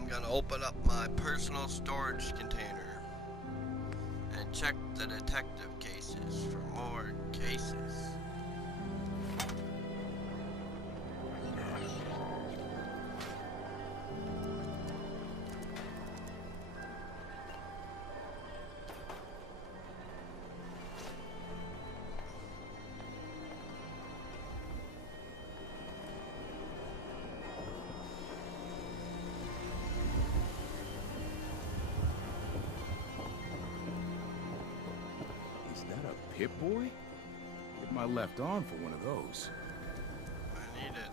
I'm gonna open up my personal storage container and check the detective cases for more cases. Is that a Pip-Boy? Get my left arm for one of those. I need it.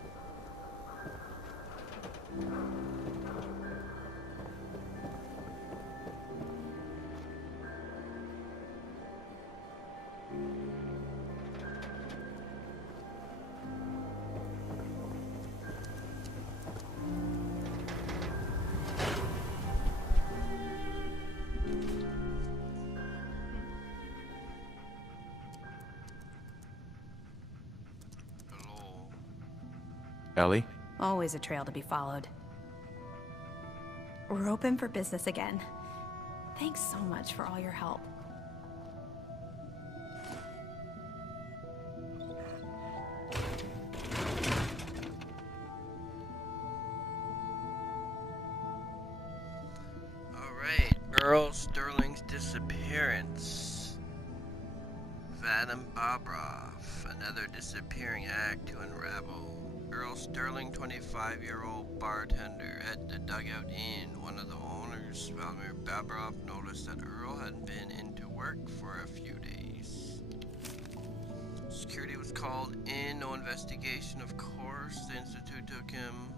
Hello. Ellie? Always a trail to be followed. We're open for business again. Thanks so much for all your help. Alright, Earl Sterling's disappearance. Vadim Bobrov, another disappearing act to unravel. Earl Sterling, 25-year-old bartender at the Dugout Inn. One of the owners, Vladimir Bobrov, noticed that Earl hadn't been into work for a few days. Security was called in, no investigation, of course. The Institute took him,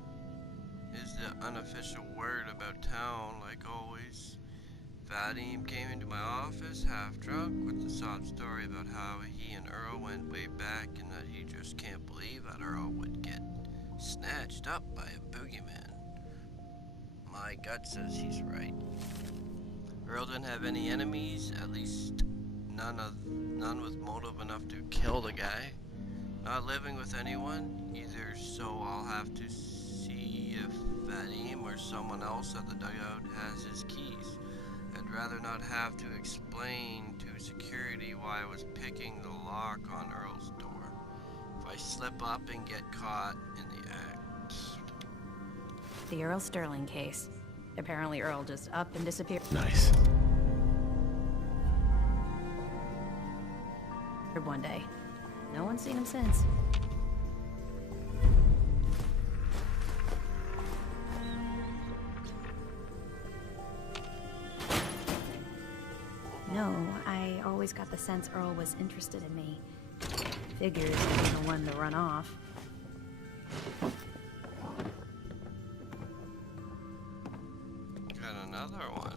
is the unofficial word about town, like always. Vadim came into my office half drunk with the sob story about how he and Earl went way back and that he just can't believe that Earl would get snatched up by a boogeyman. My gut says he's right. Earl didn't have any enemies, at least none with motive enough to kill the guy. Not living with anyone either, so I'll have to see if Vadim or someone else at the dugout has his keys. I'd rather not have to explain to security why I was picking the lock on Earl's door. If I slip up and get caught in the act. The Earl Sterling case. Apparently Earl just up and disappeared Nice. one day. No one's seen him since. No, I always got the sense Earl was interested in me. Figures he was the one to run off. Got another one.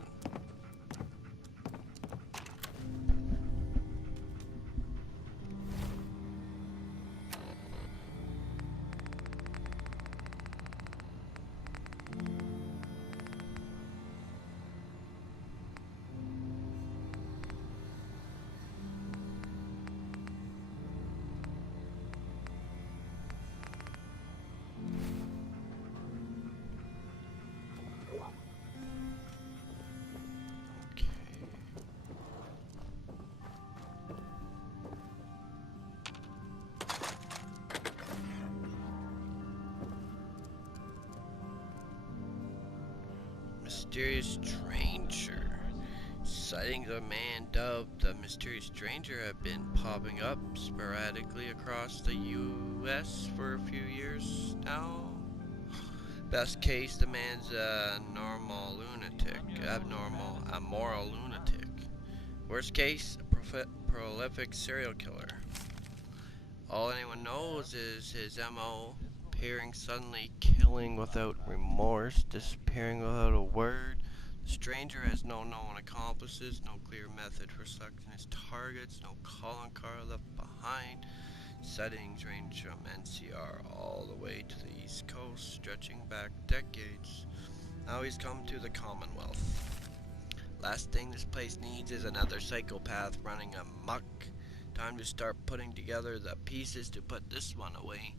Okay. Mysterious stranger. Sightings of a man dubbed the Mysterious Stranger have been popping up sporadically across the U.S. for a few years now. Best case, the man's a normal lunatic, abnormal, immoral lunatic. Worst case, a prolific serial killer. All anyone knows is his MO, appearing suddenly, killing without remorse, disappearing without a word. The stranger has no known accomplices, no clear method for selecting his targets, no calling card left behind. Settings range from NCR all the way to the East Coast, stretching back decades. Now he's come to the Commonwealth. Last thing this place needs is another psychopath running amok. Time to start putting together the pieces to put this one away.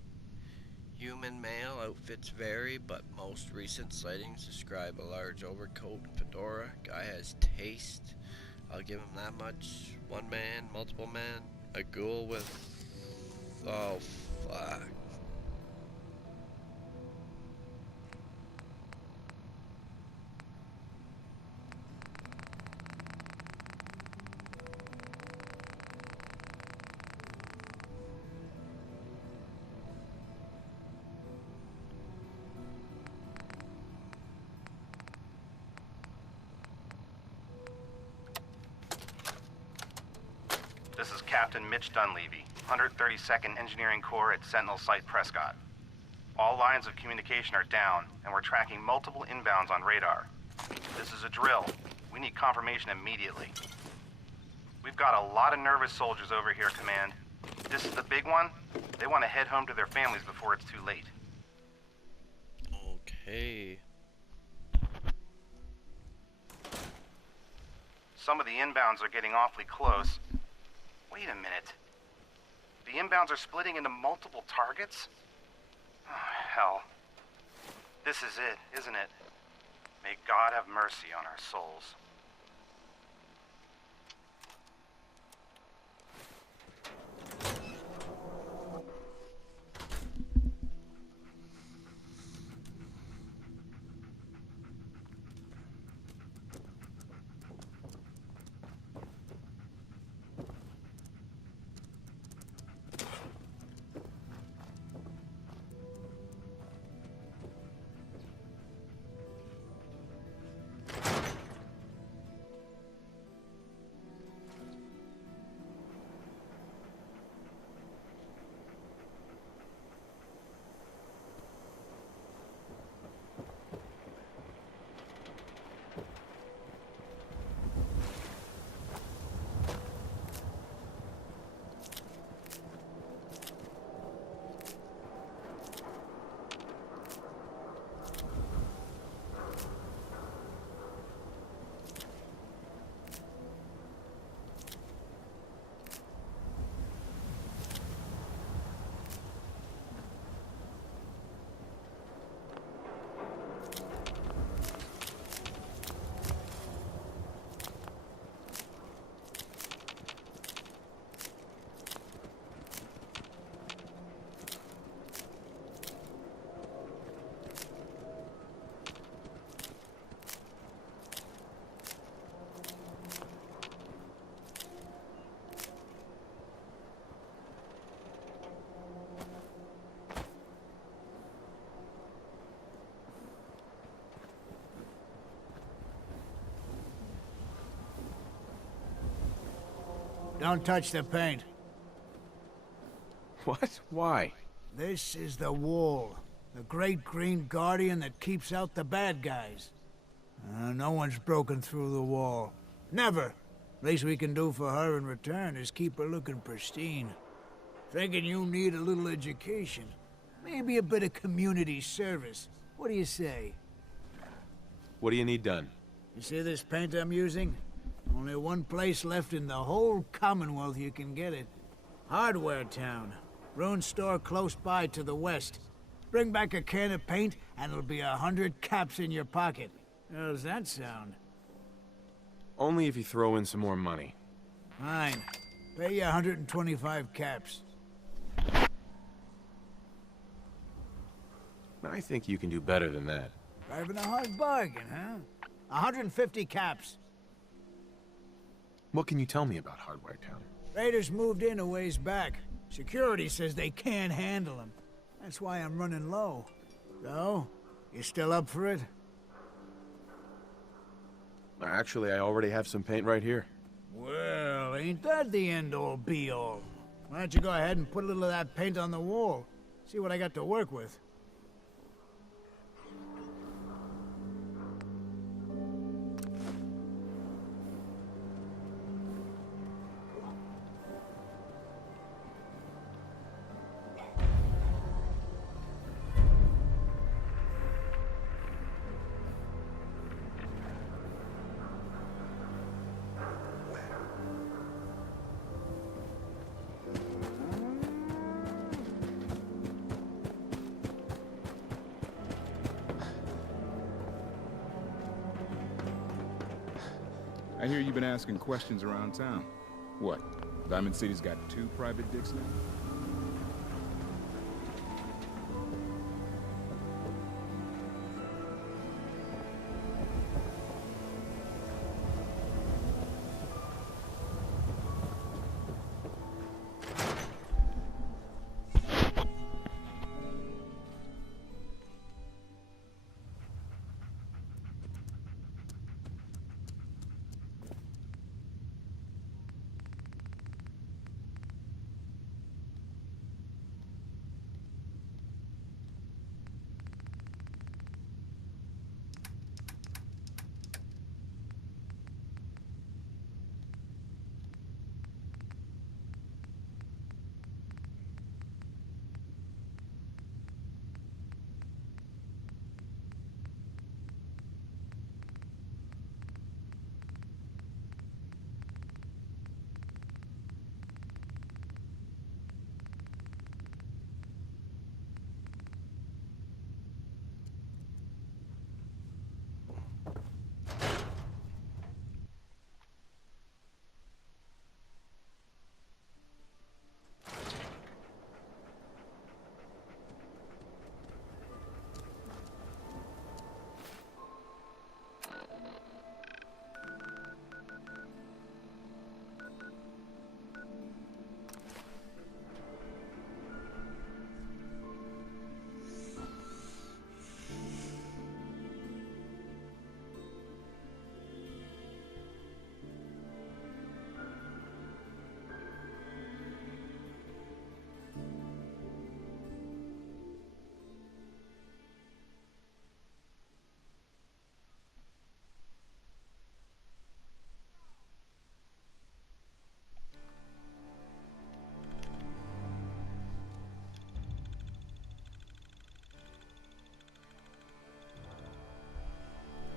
Human male outfits vary, but most recent sightings describe a large overcoat and fedora. Guy has taste. I'll give him that much. One man, multiple men, a ghoul with... Oh, fuck. This is Captain Mitch Dunleavy, 132nd Engineering Corps at Sentinel Site Prescott. All lines of communication are down, and we're tracking multiple inbounds on radar. This is a drill. We need confirmation immediately. We've got a lot of nervous soldiers over here, Command. This is the big one. They want to head home to their families before it's too late. Okay. Some of the inbounds are getting awfully close. Wait a minute. The inbounds are splitting into multiple targets? Oh, hell. This is it, isn't it? May God have mercy on our souls. Don't touch the paint. What? Why? This is the wall. The great green guardian that keeps out the bad guys. No one's broken through the wall. Never. Least we can do for her in return is keep her looking pristine. Thinking you need a little education. Maybe a bit of community service. What do you say? What do you need done? You see this paint I'm using? Only one place left in the whole Commonwealth you can get it. Hardware Town. Ruin store close by to the west. Bring back a can of paint and it'll be 100 caps in your pocket. How's that sound? Only if you throw in some more money. Fine. Pay you 125 caps. I think you can do better than that. Driving a hard bargain, huh? 150 caps. What can you tell me about Hardware Town? Raiders moved in a ways back. Security says they can't handle them. That's why I'm running low. So, you still up for it? Actually, I already have some paint right here. Well, ain't that the end-all be-all? Why don't you go ahead and put a little of that paint on the wall? See what I got to work with. I hear you've been asking questions around town. What? Diamond City's got 2 private dicks now?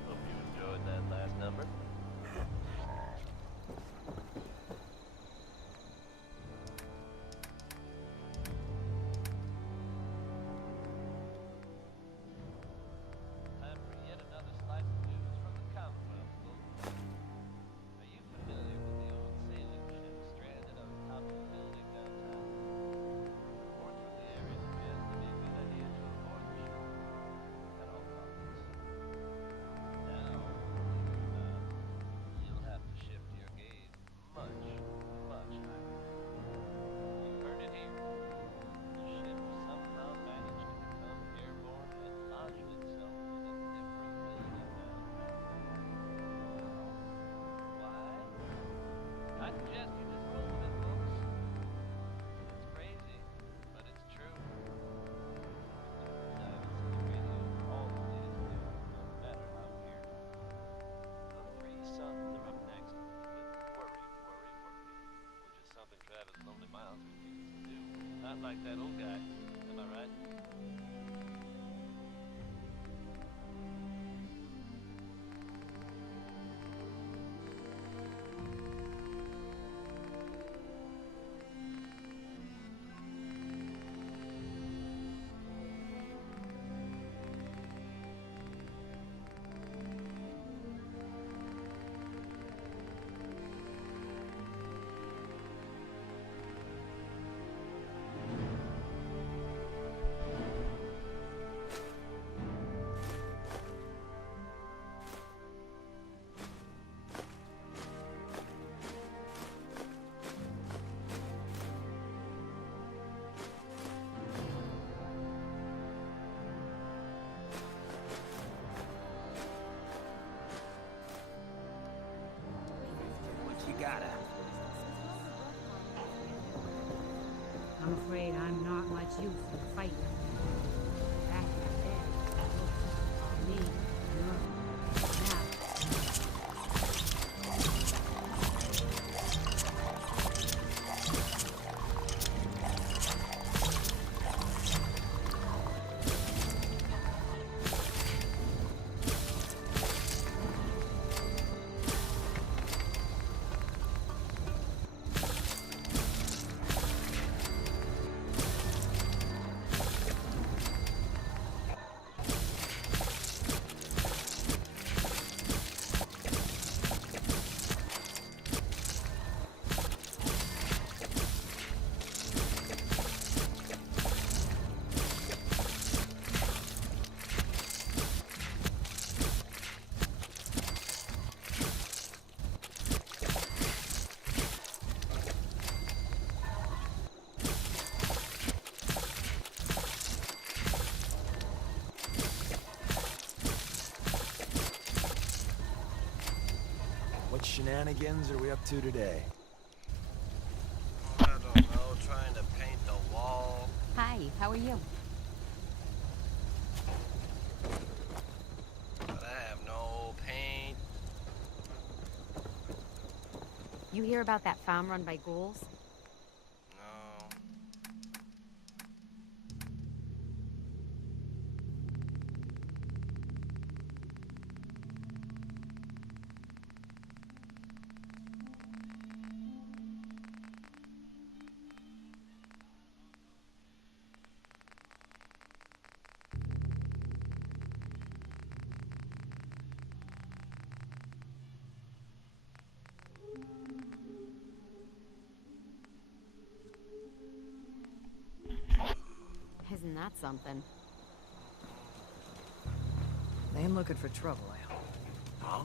Hope you enjoyed that last number. Time for yet another slice of news from the Commonwealth, folks. Are you familiar with the old sailing ship stranded on top of a building downtown? Reports from the area suggest it'd be a good idea to avoid the ship at all costs. Now, you'll have to shift your gaze much, much higher. You heard it here. The ship somehow managed to become airborne and lodged itself in a different building downtown. Why? I suggest you just roll with it, folks. It's crazy, but it's true. Diamond City Radio always doing better out here. The Three Sons are up next with Worry, Worry, Worry, which is something Travis Lonely Miles refuses to do. Not like that old guy. Am I right? I'm afraid I'm not much use for the fight. Back in the day, me, now. shenanigans are we up to today? I don't know, trying to paint the wall. Hi, how are you? But I have no paint. You hear about that farm run by ghouls? No. Isn't that something? They ain't looking for trouble, I hope. Huh?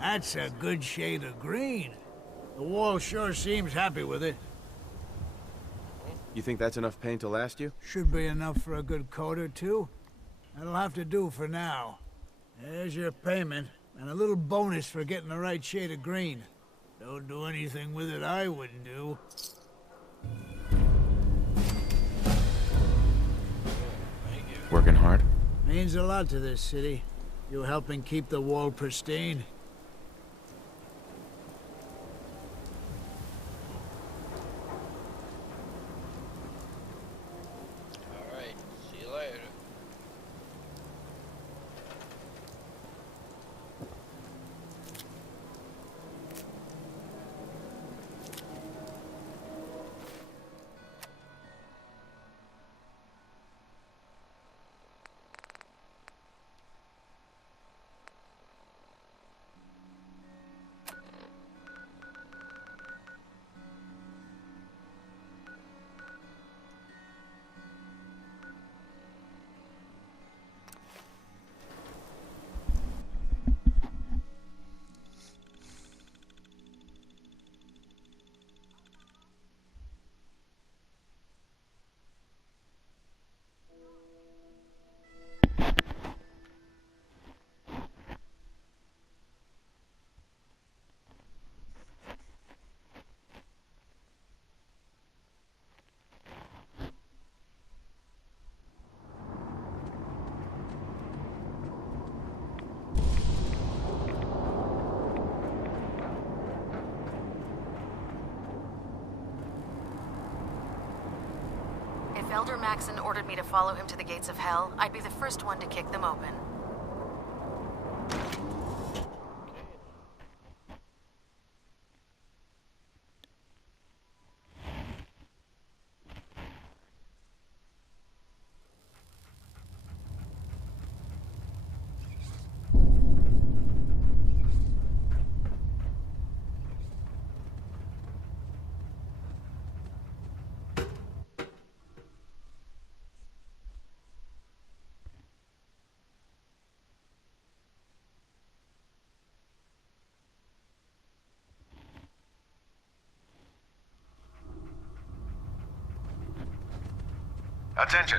That's a good shade of green. The wall sure seems happy with it. You think that's enough paint to last you? Should be enough for a good coat or two. That'll have to do for now. There's your payment, and a little bonus for getting the right shade of green. Don't do anything with it I wouldn't do. Working hard? Means a lot to this city. You helping keep the wall pristine. Alright, see you later. If Elder Maxon ordered me to follow him to the gates of hell, I'd be the first one to kick them open. Attention.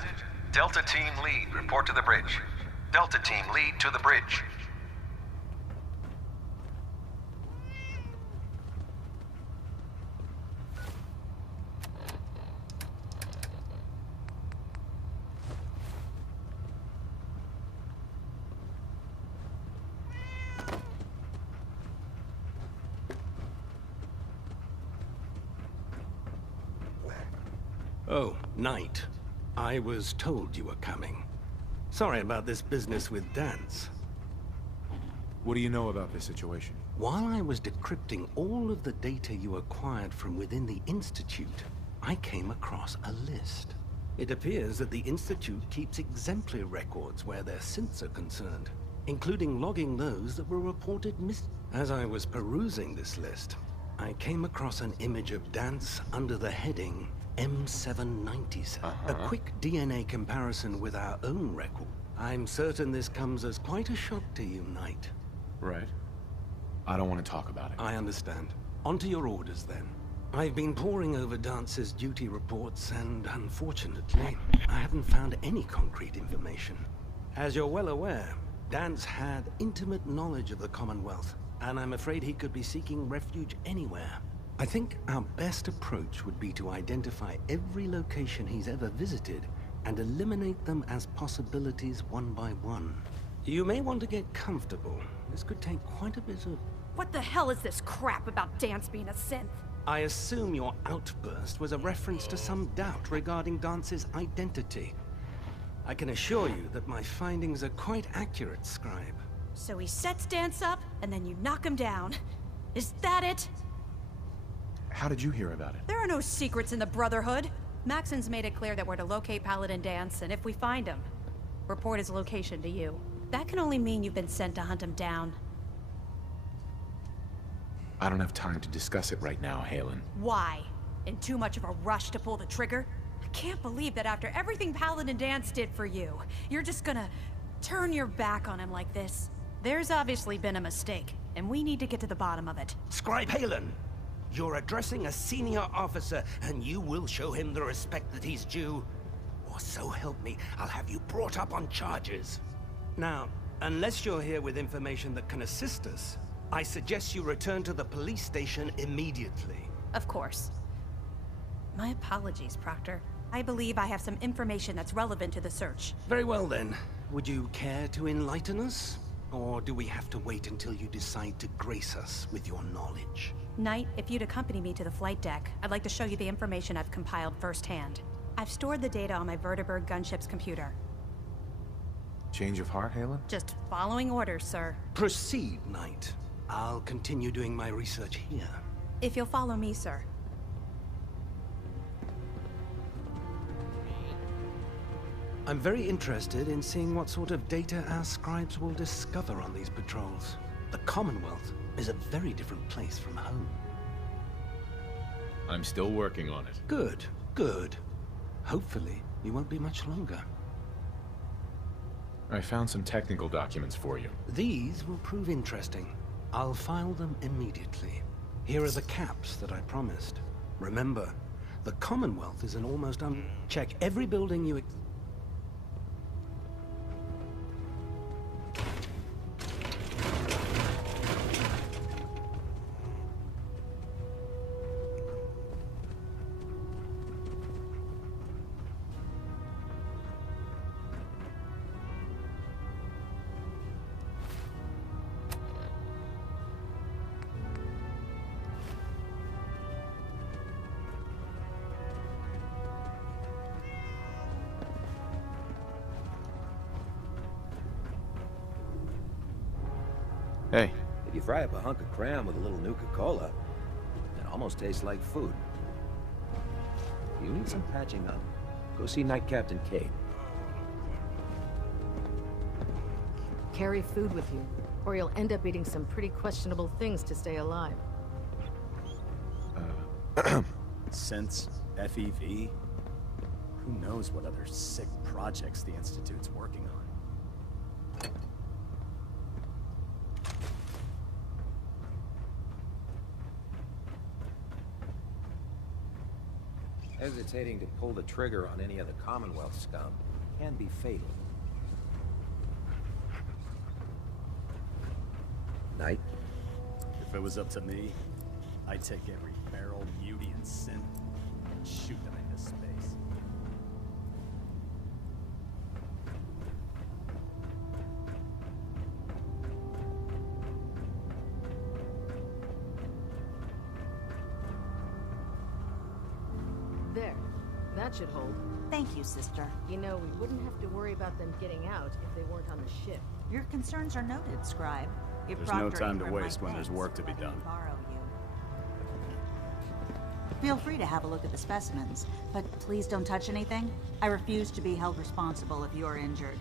Delta Team Lead, report to the bridge. Delta Team Lead to the bridge. Oh, Knight. I was told you were coming. Sorry about this business with Dance. What do you know about this situation? While I was decrypting all of the data you acquired from within the Institute, I came across a list. It appears that the Institute keeps exemplary records where their synths are concerned, including logging those that were reported missing. As I was perusing this list, I came across an image of Dance under the heading M797. A quick DNA comparison with our own record. I'm certain this comes as quite a shock to you, Knight. Right. I don't want to talk about it. I understand. On to your orders, then. I've been poring over Dance's duty reports, and unfortunately, I haven't found any concrete information. As you're well aware, Dance had intimate knowledge of the Commonwealth, and I'm afraid he could be seeking refuge anywhere. I think our best approach would be to identify every location he's ever visited and eliminate them as possibilities one by one. You may want to get comfortable. This could take quite a bit of... What the hell is this crap about Dance being a synth? I assume your outburst was a reference to some doubt regarding Dance's identity. I can assure you that my findings are quite accurate, Scribe. So he sets Dance up, and then you knock him down. Is that it? How did you hear about it? There are no secrets in the Brotherhood. Maxon's made it clear that we're to locate Paladin Dance, and if we find him, report his location to you. That can only mean you've been sent to hunt him down. I don't have time to discuss it right now, Halen. Why? In too much of a rush to pull the trigger? I can't believe that after everything Paladin Dance did for you, you're just gonna turn your back on him like this. There's obviously been a mistake, and we need to get to the bottom of it. Scribe Halen! You're addressing a senior officer, and you will show him the respect that he's due. Or so help me, I'll have you brought up on charges. Now, unless you're here with information that can assist us, I suggest you return to the police station immediately. Of course. My apologies, Proctor. I believe I have some information that's relevant to the search. Very well then. Would you care to enlighten us? Or do we have to wait until you decide to grace us with your knowledge? Knight, if you'd accompany me to the flight deck, I'd like to show you the information I've compiled firsthand. I've stored the data on my Vertibird gunship's computer. Change of heart, Halen? Just following orders, sir. Proceed, Knight. I'll continue doing my research here. If you'll follow me, sir. I'm very interested in seeing what sort of data our scribes will discover on these patrols. The Commonwealth is a very different place from home. I'm still working on it. Good, good. Hopefully, you won't be much longer. I found some technical documents for you. These will prove interesting. I'll file them immediately. Here are the caps that I promised. Remember, the Commonwealth is an almost check every building you... Hey. If you fry up a hunk of cram with a little Nuka-Cola, it almost tastes like food. You need some patching up. Go see Night Captain Cade. Carry food with you, or you'll end up eating some pretty questionable things to stay alive. Since FEV? Who knows what other sick projects the Institute's working on? Hesitating to pull the trigger on any of the Commonwealth scum can be fatal. Knight? If it was up to me, I'd take every barrel, beauty, and sin and shoot them into space. There. That should hold. Thank you, sister. You know, we wouldn't have to worry about them getting out if they weren't on the ship. Your concerns are noted, Scribe. If There's Proctor no time to Ingram might waste when there's thanks work to for be letting done. me borrow you. Feel free to have a look at the specimens, but please don't touch anything. I refuse to be held responsible if you are injured.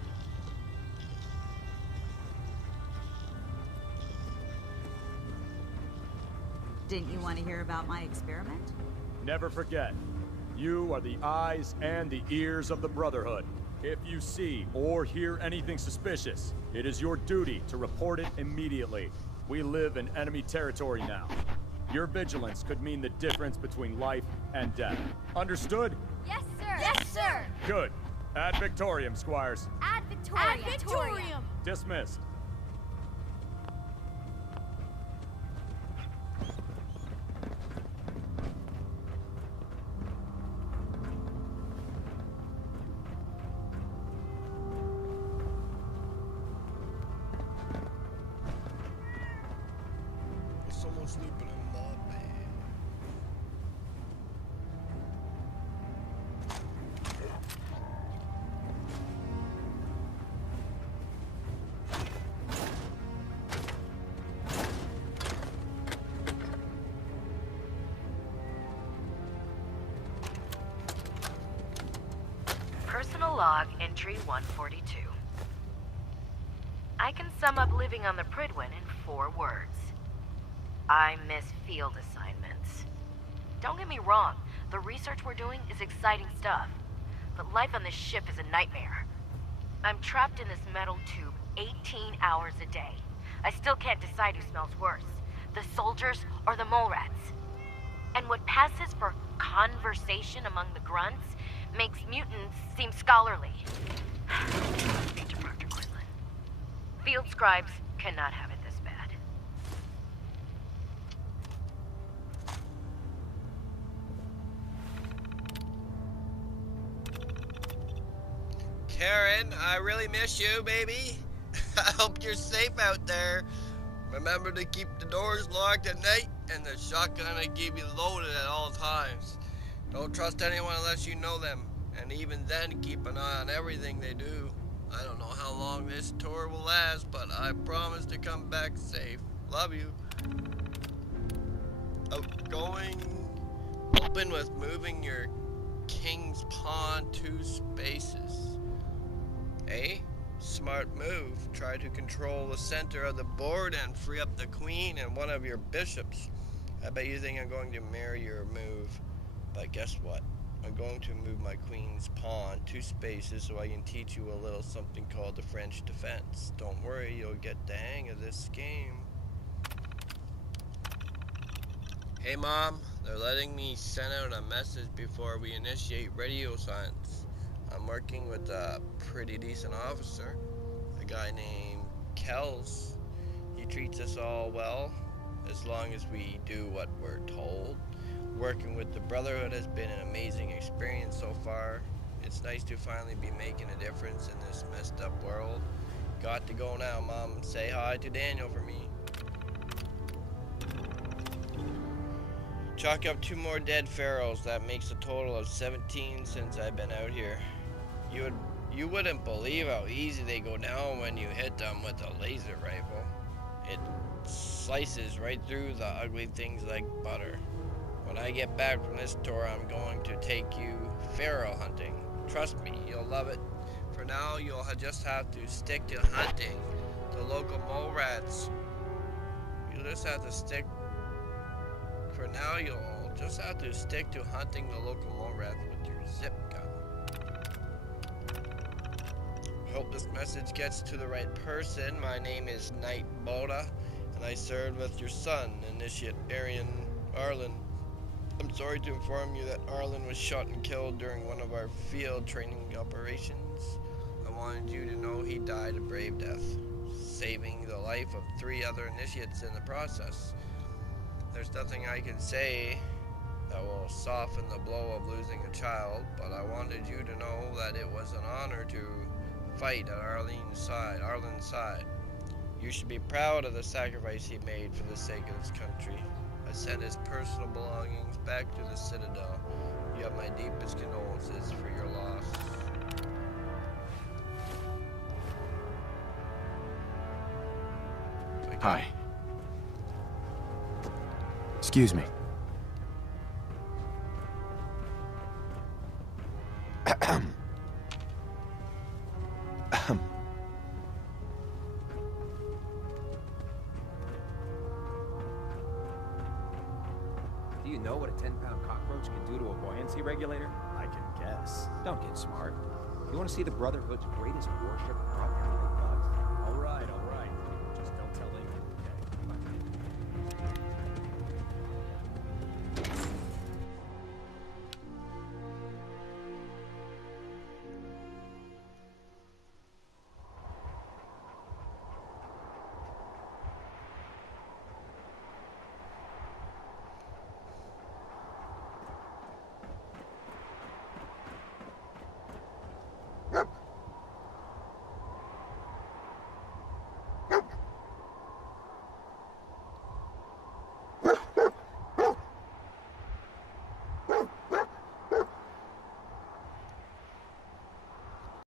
Didn't you want to hear about my experiment? Never forget, you are the eyes and the ears of the Brotherhood. If you see or hear anything suspicious, it is your duty to report it immediately. We live in enemy territory now. Your vigilance could mean the difference between life and death. Understood? Yes, sir. Yes, sir. Good. Ad Victoriam, Squires. Ad Victoriam. Ad Victoriam. Dismissed. Someone sleeping in my bed. Personal log entry 142. I can sum up living on the Prydwen in 4 words. I miss field assignments. Don't get me wrong, the research we're doing is exciting stuff, but life on this ship is a nightmare. I'm trapped in this metal tube 18 hours a day. I still can't decide who smells worse, the soldiers or the mole rats. And what passes for conversation among the grunts makes mutants seem scholarly. Speak to Proctor Quinlan. Field scribes cannot have it this bad. Karen, I really miss you, baby. I hope you're safe out there. Remember to keep the doors locked at night and the shotgun I keep you loaded at all times. Don't trust anyone unless you know them, and even then keep an eye on everything they do. I don't know how long this tour will last, but I promise to come back safe. Love you. Outgoing. Open with moving your king's pawn 2 spaces. Eh? Smart move. Try to control the center of the board and free up the queen and one of your bishops. I bet you think I'm going to marry your move. But guess what? I'm going to move my queen's pawn 2 spaces so I can teach you a little something called the French defense. Don't worry, you'll get the hang of this game. Hey Mom, they're letting me send out a message before we initiate radio silence. I'm working with a pretty decent officer, a guy named Kells. He treats us all well, as long as we do what we're told. Working with the Brotherhood has been an amazing experience so far. It's nice to finally be making a difference in this messed up world. Got to go now, Mom. Say hi to Daniel for me. Chalk up 2 more dead pharaohs. That makes a total of 17 since I've been out here. You wouldn't believe how easy they go down when you hit them with a laser rifle. It slices right through the ugly things like butter. When I get back from this tour, I'm going to take you pharaoh hunting. Trust me, you'll love it. For now, you'll just have to stick to hunting the local mole rats. You'll just have to stick. For now, you'll just have to stick to hunting the local mole rats with your zip gun. Hope this message gets to the right person. My name is Knight Boda, and I served with your son, Initiate Arian Arlen. I'm sorry to inform you that Arlen was shot and killed during one of our field training operations. I wanted you to know he died a brave death, saving the life of 3 other initiates in the process. There's nothing I can say that will soften the blow of losing a child, but I wanted you to know that it was an honor to fight at Arlen's side. You should be proud of the sacrifice he made for the sake of his country. I sent his personal belongings back to the Citadel. You have my deepest condolences for your loss. Hi. Excuse me. Do you know what a 10-pound cockroach can do to a buoyancy regulator? I can guess. Don't get smart. You want to see the Brotherhood's greatest warrior?